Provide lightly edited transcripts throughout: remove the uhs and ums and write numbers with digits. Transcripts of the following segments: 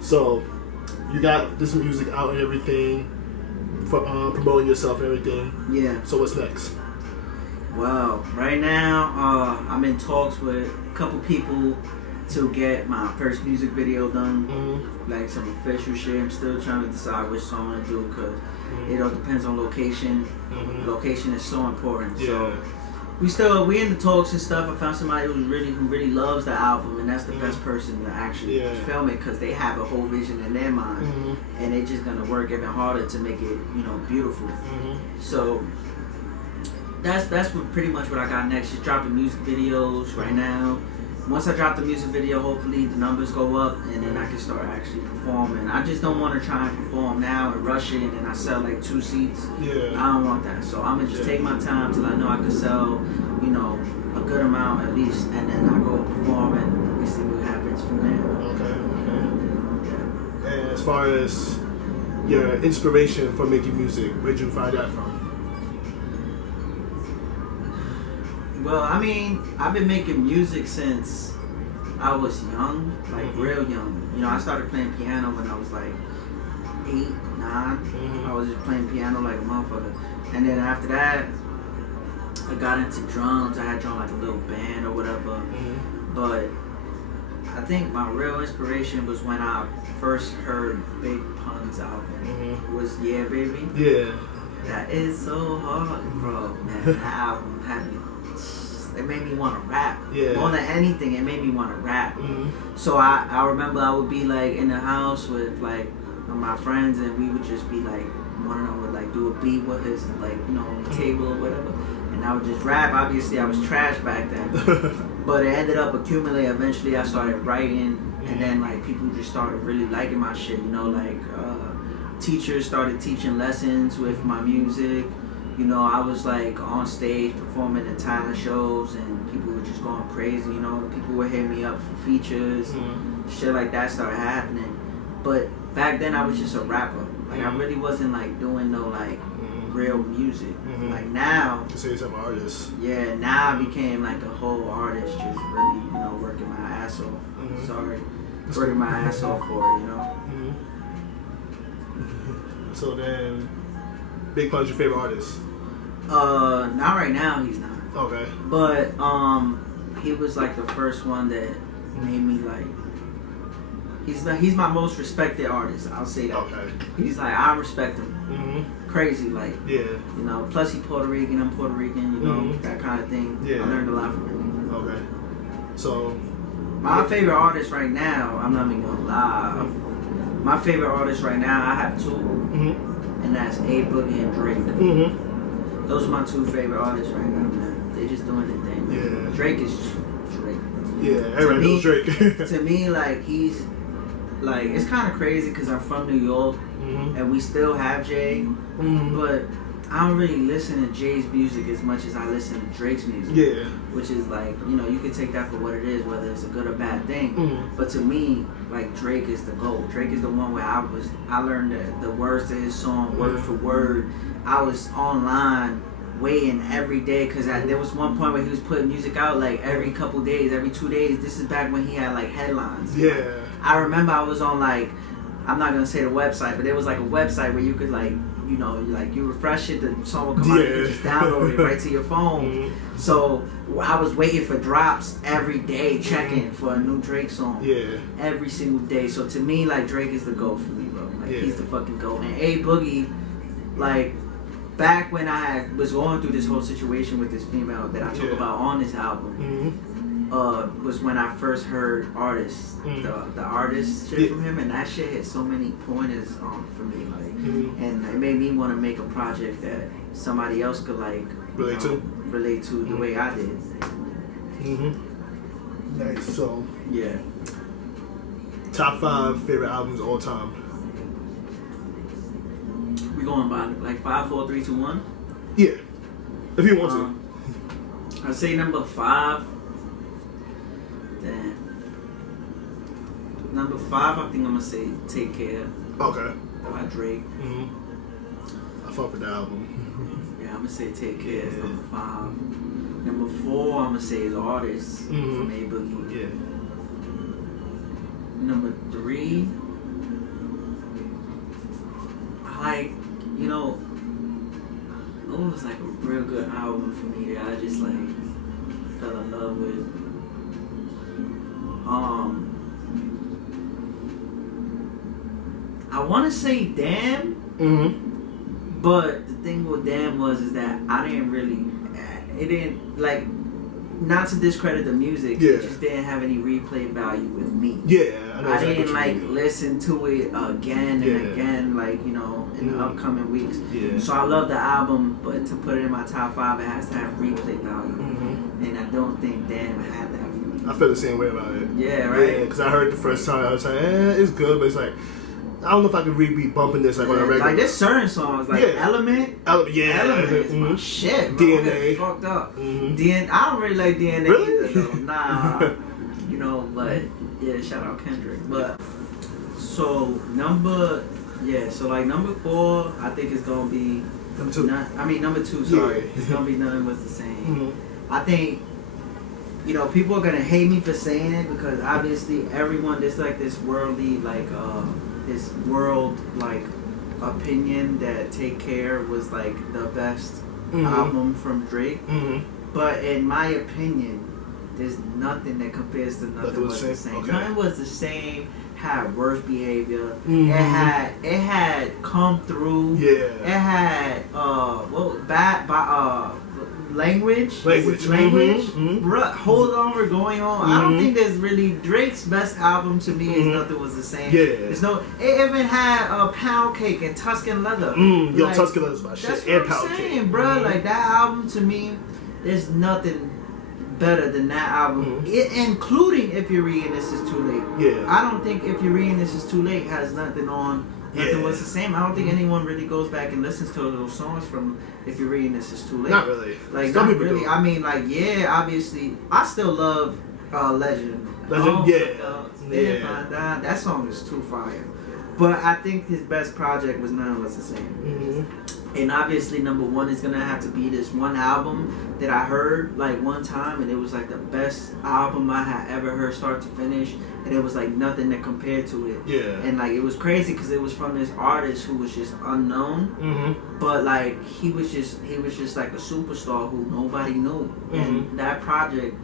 So, you got this music out and everything, for promoting yourself and everything. Yeah. So what's next? Well, right now, I'm in talks with a couple people to get my first music video done, like some official shit. I'm still trying to decide which song to do because it all depends on location. Location is so important. Yeah. So we in the talks and stuff. I found somebody who really loves the album, and that's the best person to actually film it because they have a whole vision in their mind, and they're just gonna work even harder to make it, beautiful. So that's pretty much what I got next. Just dropping music videos right now. Once I drop the music video, hopefully the numbers go up and then I can start actually performing. I just don't want to try and perform now and rush it and then I sell like 2 seats. Yeah. I don't want that. So I'm going to just take my time till I know I can sell, a good amount at least. And then I go perform and we see what happens from there. Okay. And as far as your inspiration for making music, where'd you find that from? Well, I mean, I've been making music since I was young, like real young. I started playing piano when I was like 8, 9. I was just playing piano like a motherfucker. And then after that, I got into drums. I had drawn like a little band or whatever. But I think my real inspiration was when I first heard Big Pun's album. Was Yeah Baby? Yeah. That is so hard, bro. Man, that album had me. It made me want to rap. Yeah. More than anything, it made me want to rap. So I remember I would be like in the house with like my friends, and we would just be like, one of them would like do a beat with his like on the table or whatever, and I would just rap. Obviously, I was trash back then, but it ended up accumulating. Eventually, I started writing, and then like people just started really liking my shit. Teachers started teaching lessons with my music. I was like on stage performing in talent shows and people were just going crazy, people would hit me up for features, shit like that started happening. But back then I was just a rapper. Like I really wasn't like doing no like real music. Like now, you say some artist. Yeah, now I became like a whole artist, just really, working my ass off. Working my ass off for it, So then, Big Pun's your favorite artist? Not right now, he's not. Okay. But he was like the first one that made me like. He's my most respected artist. I'll say that. Okay. He's like I respect him. Crazy like. Yeah. Plus he's Puerto Rican. I'm Puerto Rican. That kind of thing. Yeah. I learned a lot from him. Okay. So. My favorite artist right now. I'm not even gonna lie. My favorite artist right now. I have 2. And that's A Boogie and Drake. Those are my 2 favorite artists right now, man. They just doing their thing. Yeah. Drake is Drake. Yeah, everybody knows Drake. To me, like he's like it's kind of crazy because I'm from New York and we still have Jay, but I don't really listen to Jay's music as much as I listen to Drake's music. Yeah. Which is like, you can take that for what it is, whether it's a good or bad thing. But to me, like Drake is the GOAT. Drake is the one where I learned the words to his song word for word. I was online waiting every day because there was one point where he was putting music out like every couple days, every 2 days. This is back when he had like headlines. Yeah. I remember I was on like, I'm not gonna say the website, but there was like a website where you could like, you refresh it, the song will come out, you could just download it right to your phone. So I was waiting for drops every day, checking for a new Drake song. Yeah. Every single day. So to me, like Drake is the GOAT for me, bro. Like he's the fucking GOAT. And A Boogie, like back when I was going through this whole situation with this female that I talk about on this album, was when I first heard Artists, the Artist shit from him, and that shit hit so many pointers for me, like, and it made me want to make a project that somebody else could like relate to the way I did. Nice. So yeah. Top 5 favorite albums all time. We going by like 5, 4, 3, 2, 1? Yeah. If you want to. I'd say number 5. Damn. Number 5, I think I'm gonna say Take Care. Okay. By Drake. I fuck with the album. Yeah, I'm gonna say Take Care is number 5. Number 4, I'm gonna say is Artists from A Boogie. Yeah. number 3, like, you know, it was like a real good album for me that I just like fell in love with. I want to say Damn, but the thing with Damn is that I didn't really, it didn't like. Not to discredit the music, it just didn't have any replay value with me. Yeah, I didn't like listen to it again and again, like, you know, in the upcoming weeks. Yeah. So I love the album, but to put it in my top 5, it has to have replay value, and I don't think Damn had that for me. I feel the same way about it. Yeah, right. Yeah, because I heard it the first time, I was like, it's good, but it's like, I don't know if I could really be bumping this like on a regular. Like there's certain songs like Element. Element is my shit. Bro. DNA. Fucked up. I don't really like DNA either though. Nah. You know, but yeah, shout out Kendrick. But so number 4, I think it's gonna be number 2. Number 2. Sorry, it's gonna be Nothing Was the Same. I think. You know, people are gonna hate me for saying it because obviously everyone there's like this worldly like this world like opinion that Take Care was like the best album from Drake. But in my opinion, there's nothing that compares to Nothing Was the Same. Okay. Nothing Was the Same. Had Worse Behavior. It had Come Through. Yeah. It had Language. Bruh, Hold On, We're Going On. I don't think there's really Drake's best album to me is Nothing Was the Same. Yeah. There's no. It even had Pound Cake and Tuscan Leather. Yo, like, Tuscan Leather's my shit. That's what I'm saying, bruh. Like that album to me, there's nothing better than that album, including If You're Reading This Is Too Late. Yeah. I don't think If You're Reading This Is Too Late has nothing on. Nothing Was the Same. I don't think anyone really goes back and listens to those songs from If You're Reading This Is Too Late. Not really. Like, not really. Do. I mean, like, yeah, obviously, I still love Legend. That song is too fire. But I think his best project was Nothing Was the Same. And obviously, number 1 is gonna have to be this one album that I heard like one time, and it was like the best album I had ever heard, start to finish. And it was like nothing that compared to it. Yeah. And like it was crazy because it was from this artist who was just unknown, but like he was just like a superstar who nobody knew. And that project,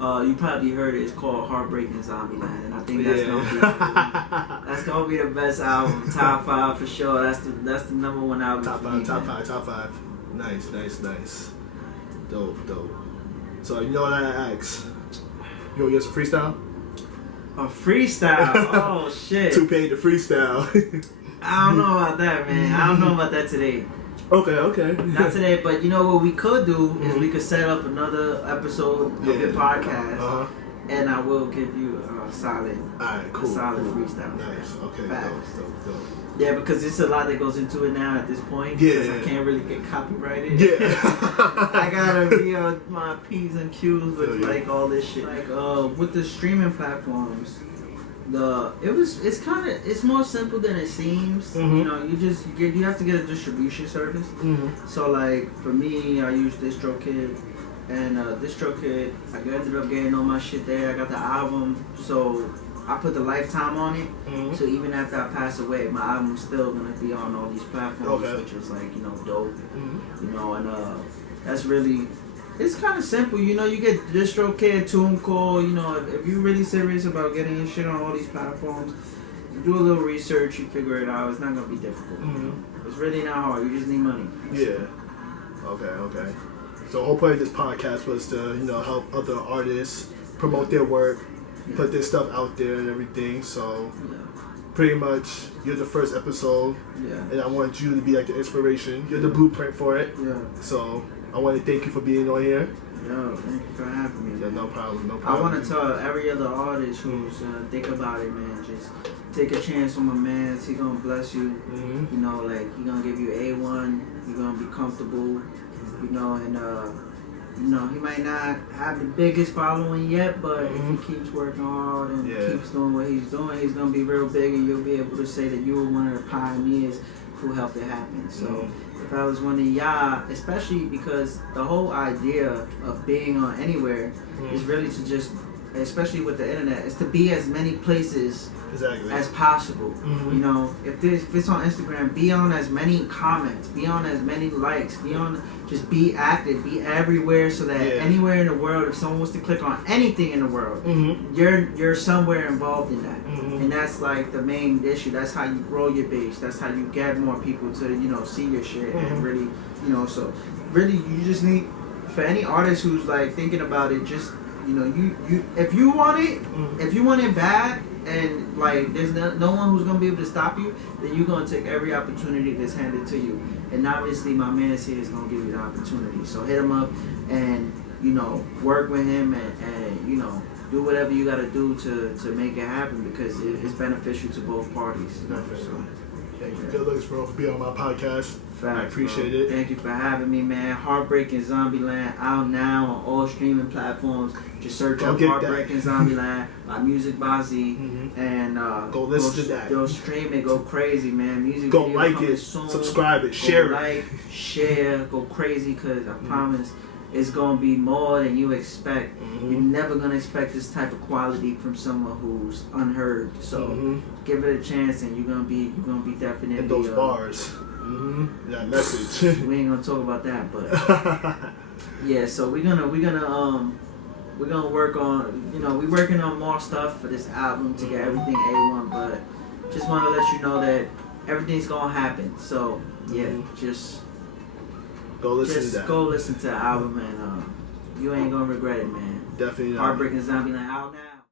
you probably heard it. It's called Heartbreak and Zombieland, and I think that's gonna be the best album, top 5 for sure. That's the number 1 album. Top 5. Nice. Dope. So you know what I ask? You want to get some freestyle? A freestyle? Oh shit. 2 paid to freestyle. I don't know about that, man. I don't know about that today. Okay. Not today, but you know what we could do is we could set up another episode of your podcast, and I will give you a solid freestyle. Nice. Okay. Dope. Yeah, because there's a lot that goes into it now at this point. Because I can't really get copyrighted. Yeah. I gotta be on my P's and Q's with like all this shit. Like with the streaming platforms, it's more simple than it seems. You know, you have to get a distribution service. So like for me, I use DistroKid, and DistroKid, I ended up getting all my shit there. I got the album, so I put the lifetime on it, so even after I pass away, my album's still gonna be on all these platforms, which is like, you know, dope. You know, and that's really, it's kind of simple. You know, you get DistroKid, TuneCore. You know, if you're really serious about getting your shit on all these platforms, you do a little research, you figure it out. It's not gonna be difficult. It's really not hard. You just need money. Yeah. Okay. So the whole point of this podcast was to, you know, help other artists promote their work. Put their stuff out there and everything, so pretty much you're the first episode, and I want you to be like the inspiration. You're the blueprint for it. So I want to thank you for being on here. Yo, thank you for having me. Yeah, no problem. I want to tell every other artist who's think about it, man. Just take a chance on my man. He gonna bless you. You know, like he gonna give you A1. You're gonna be comfortable. You know, and you know, he might not have the biggest following yet, but if he keeps working hard and keeps doing what he's doing, he's going to be real big, and you'll be able to say that you were one of the pioneers who helped it happen. So if I was one of y'all, especially because the whole idea of being on anywhere is really to just especially with the internet, is to be as many places as possible. Mm-hmm. You know, if it's on Instagram, be on as many comments, be on as many likes, just be active, be everywhere, so that anywhere in the world, if someone wants to click on anything in the world, you're somewhere involved in that. And that's like the main issue. That's how you grow your base. That's how you get more people to, see your shit and really, so really you just need, for any artist who's like thinking about it, just, you if you want it bad, and like there's no one who's gonna be able to stop you, then you're gonna take every opportunity that's handed to you. And obviously my man's here is gonna give you the opportunity. So hit him up and work with him and do whatever you gotta do to make it happen, because it's beneficial to both parties. Definitely. So, thank you. Good looks, bro, for being on my podcast. Facts, I appreciate it. Thank you for having me, man. Heartbreak and Zombieland out now on all streaming platforms. Just search up Heartbreak and Zombieland by Music by Z, and go listen to that. Go stream it, go crazy, man. Music go video like it, soon. subscribe it, share it. Like, share, go crazy, because I promise it's gonna be more than you expect. You're never gonna expect this type of quality from someone who's unheard. So give it a chance, and you're gonna be definitely. And those bars. That message. We ain't gonna talk about that, but yeah. So we're gonna work on, we working on more stuff for this album to get everything A1. But just want to let you know that everything's gonna happen. So yeah, just go listen to that. Go listen to the album, and you ain't gonna regret it, man. Definitely not. Heartbreak and Zombieland out now.